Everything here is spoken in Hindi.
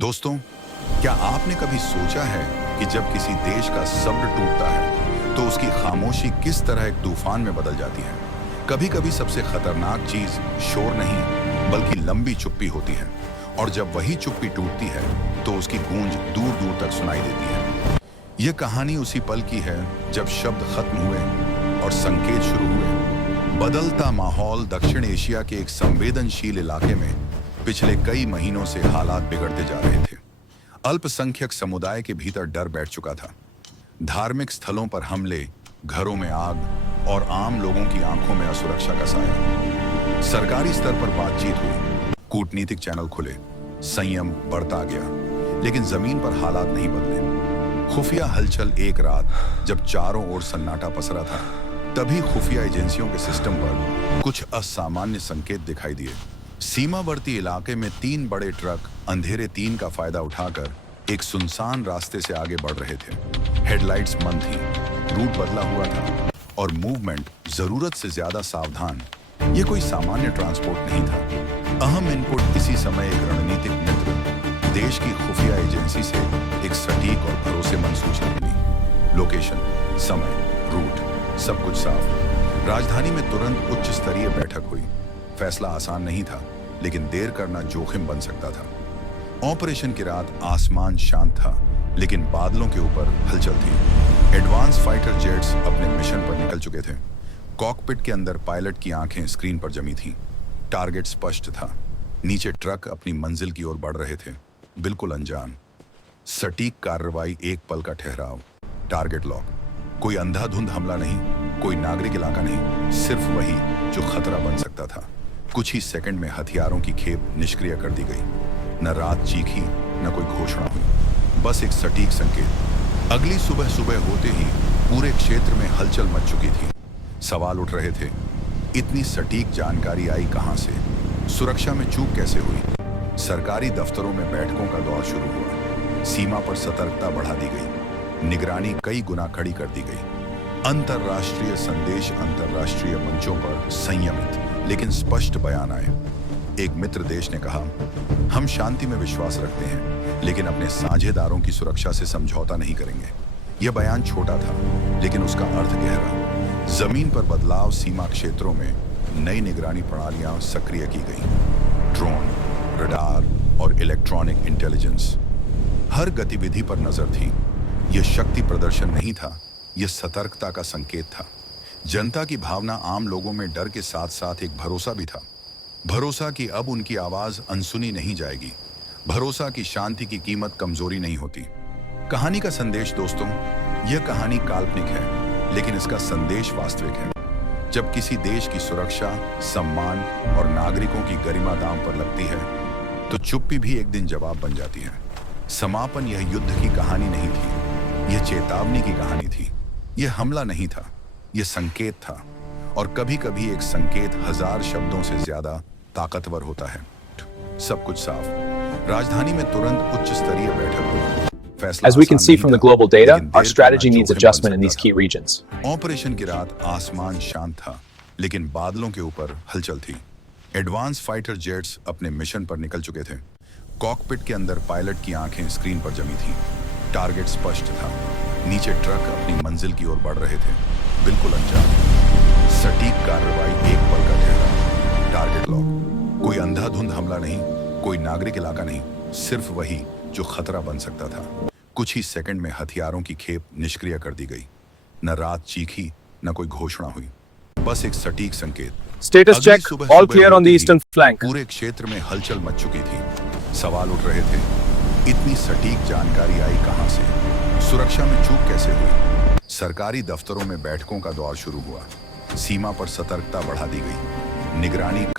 दोस्तों, क्या आपने कभी सोचा है कि जब किसी देश का सब्र टूटता है तो उसकी खामोशी किस तरह एक तूफान में बदल जाती है। कभी कभी सबसे खतरनाक चीज शोर नहीं बल्कि लंबी चुप्पी होती है, और जब वही चुप्पी टूटती है तो उसकी गूंज दूर दूर तक सुनाई देती है। यह कहानी उसी पल की है जब शब्द खत्म हुए और संकेत शुरू हुए। बदलता माहौल दक्षिण एशिया के एक संवेदनशील इलाके में पिछले कई महीनों से हालात बिगड़ते जा रहे थे। अल्पसंख्यक समुदाय के भीतर डर बैठ चुका था। धार्मिक स्थलों पर हमले, घरों में आग और आम लोगों की आंखों में असुरक्षा का साया। सरकारी स्तर पर बातचीत हुई, कूटनीतिक चैनल खुले, संयम बढ़ता गया, लेकिन जमीन पर हालात नहीं बदले। खुफिया हलचल एक रात जब चारों ओर सन्नाटा पसरा था, तभी खुफिया एजेंसियों के सिस्टम पर कुछ असामान्य संकेत दिखाई दिए। सीमावर्ती इलाके में 3 बड़े ट्रक अंधेरे 3 का फायदा उठाकर एक सुनसान रास्ते से आगे बढ़ रहे थे। हेडलाइट्स मंद थी, रूट बदला हुआ था और मूवमेंट जरूरत से ज्यादा सावधान। ये कोई सामान्य ट्रांसपोर्ट नहीं था। अहम इनपुट इसी समय एक रणनीतिक मित्र, देश की खुफिया एजेंसी से एक सटीक और भरोसेमंद सूचना मिली। लोकेशन, समय, रूट, सब कुछ साफ। राजधानी में तुरंत उच्च स्तरीय बैठक हुई। फैसला आसान नहीं था, लेकिन देर करना जोखिम बन सकता था। ऑपरेशन की रात आसमान शांत था, लेकिन बादलों के ऊपर हलचल थी। एडवांस फाइटर जेट्स अपने मिशन पर निकल चुके थे। कॉकपिट के अंदर पायलट की आंखें स्क्रीन पर जमी थीं। टारगेट स्पष्ट था। नीचे ट्रक अपनी मंजिल की ओर बढ़ रहे थे, बिल्कुल अनजान। सटीक कार्रवाई, एक पल का ठहराव, टारगेट लॉक। कोई अंधाधुंध हमला नहीं, कोई नागरिक इलाका नहीं, सिर्फ वही जो खतरा बन सकता था। कुछ ही सेकंड में हथियारों की खेप निष्क्रिय कर दी गई। न रात चीखी, न कोई घोषणा हुई, बस एक सटीक संकेत। अगली सुबह होते ही पूरे क्षेत्र में हलचल मच चुकी थी। सवाल उठ रहे थे, इतनी सटीक जानकारी आई कहां से? सुरक्षा में चूक कैसे हुई? सरकारी दफ्तरों में बैठकों का दौर शुरू हुआ। सीमा पर सतर्कता बढ़ा दी गई, निगरानी कई गुना कड़ी कर दी गई। अंतरराष्ट्रीय संदेश अंतरराष्ट्रीय मंचों पर संयमित लेकिन स्पष्ट बयान आए। एक मित्र देश ने कहा, हम शांति में विश्वास रखते हैं, लेकिन अपने साझेदारों की सुरक्षा से समझौता नहीं करेंगे। यह बयान छोटा था, लेकिन उसका अर्थ गहरा। जमीन पर बदलाव, सीमा क्षेत्रों में नई निगरानी प्रणालियां सक्रिय की गई। ड्रोन, रडार और इलेक्ट्रॉनिक इंटेलिजेंस, हर गतिविधि पर नजर थी। यह शक्ति प्रदर्शन नहीं था, यह सतर्कता का संकेत था। जनता की भावना, आम लोगों में डर के साथ साथ एक भरोसा भी था। भरोसा कि अब उनकी आवाज अनसुनी नहीं जाएगी। भरोसा कि शांति की कीमत कमजोरी नहीं होती। कहानी का संदेश दोस्तों, यह कहानी काल्पनिक है, लेकिन इसका संदेश वास्तविक है। जब किसी देश की सुरक्षा, सम्मान और नागरिकों की गरिमा दांव पर लगती है, तो चुप्पी भी एक दिन जवाब बन जाती है। समापन यह युद्ध की कहानी नहीं थी, यह चेतावनी की कहानी थी। यह हमला नहीं था, यह संकेत था, और कभी-कभी एक संकेत 1000 शब्दों से ज्यादा ताकतवर होता है। सब कुछ साफ। राजधानी में तुरंत उच्च स्तरीय बैठक हुई। As we can see from the global data, our strategy needs adjustment in these key regions. Operation की रात आसमान शांत था, लेकिन बादलों के ऊपर हलचल थी। एडवांस फाइटर जेट्स अपने मिशन पर निकल चुके थे। कॉकपिट के अंदर पायलट की आंखें स्क्रीन पर जमी थीं। टारगेट स्पष्ट था। नीचे ट्रक अपनी मंजिल की ओर बढ़ रहे थे, बिल्कुल अनजान। सटीक कार्रवाई, एक पल का ठहराव, टारगेट लॉक। कोई अंधाधुंध हमला नहीं, कोई नागरिक इलाका नहीं, सिर्फ वही जो खतरा बन सकता था। कुछ ही सेकंड में हथियारों की खेप निष्क्रिय कर दी गई। न रात चीखी, न कोई घोषणा हुई, बस एक सटीक संकेत। Status check, all clear on the eastern flank. पूरे क्षेत्र में हलचल मच चुकी थी। सवाल उठ रहे थे, इतनी सटीक जानकारी आई कहां से? सुरक्षा में चूक कैसे हुई? सरकारी दफ्तरों में बैठकों का दौर शुरू हुआ। सीमा पर सतर्कता बढ़ा दी गई। निगरानी कई